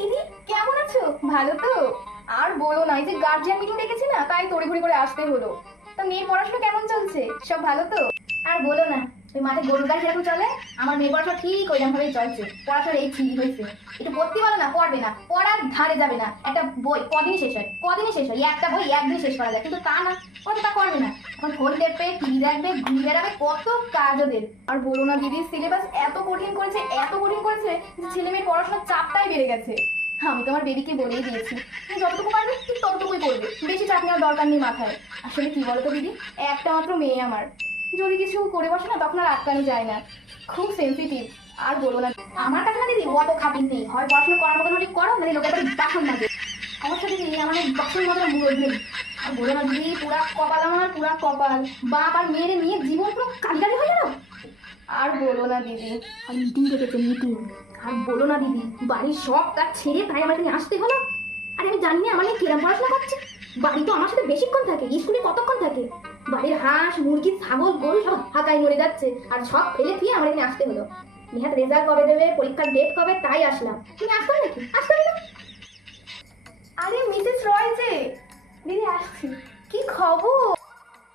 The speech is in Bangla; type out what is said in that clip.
দিদি, কেমন আছো? ভালো তো? আর বলো না, এই যে গার্জিয়ান মিটিং ডেকেছি না, তাই তড়িঘড়ি করে আসতে হলো। তা মেয়ের পড়াশোনা কেমন চলছে? সব ভালো তো? আর বলো না, ওই মাঠে গরুর গাড়ি যেরকম চলে, আমার মেয়ের পড়াশোনা ঠিক ওইরকম ভাবেই চলছে। পড়াশোনা এই ছিঁড়ি হয়েছে, একটু পড়তে বলো না, পড়বে না, পড়ার ধারে যাবে না। একটা বই কদিনই শেষ হয়, কদিনই শেষ হয়, একটা বই একদিন শেষ করা যায়, কিন্তু তা না, ও তো তা করবে না। এখন ফোন দেখবে, টিভি দেখবে, ঘুরে বেড়াবে, কত কাজ ওদের। আর বলো না দিদি, সিলেবাস এত কঠিন করেছে, এত কঠিন করেছে যে ছেলে মেয়ের পড়াশোনার চাপটাই বেড়ে গেছে। আমি তোমার বেবিকে বলেই দিয়েছি, তুমি যতটুকু পারবে ঠিক ততটুকুই করবে, বেশি চাপ নেওয়ার দরকার নেই মাথায়। আসলে কি বলতো দিদি, একটা মাত্র মেয়ে আমার, যদি কিছু করে বসে না তখন আর আটকানো যায় না, খুব সেন্সিটিভ। আর বলো না, আমার কাছে না দিদি অত খাপিন নেই, হয় পড়াশোনা করার মতন হলে করো, মানে লোকের বাড়ি বাসন মাঝে। আমার সাথে দিদি আমার বাসন মতো মুরগ নেই। আর বলো না দিদি, পুরা কপাল আমার, পুরা কপাল। বাপ আর মেয়ের নিয়ে জীবন পুরো কালি কালি হয়ে গেল। আর বলো না দিদি, আর মিটিং ডেকেছে মিটিং। আর বলো না দিদি, বাড়ির সব কাজ ছেড়ে তাই আমার এখানে আসতে হলো। আর আমি জানি না আমার নিয়ে কিরম পড়াশোনা করছে। বাড়ি তো আমার সাথে বেশিক্ষণ থাকে, স্কুলে কতক্ষণ থাকে। বাড়ির হাঁস মুরগি ছাগল গরু সব হাঁকায় মরে যাচ্ছে, আর সব ফেলে দিয়ে আমার এখানে আসতে হলো। নিহাত রেজাল্ট কবে দেবে, পরীক্ষার ডেট কবে, তাই আসলাম। তুমি আসতাম নাকি? আসতাম না।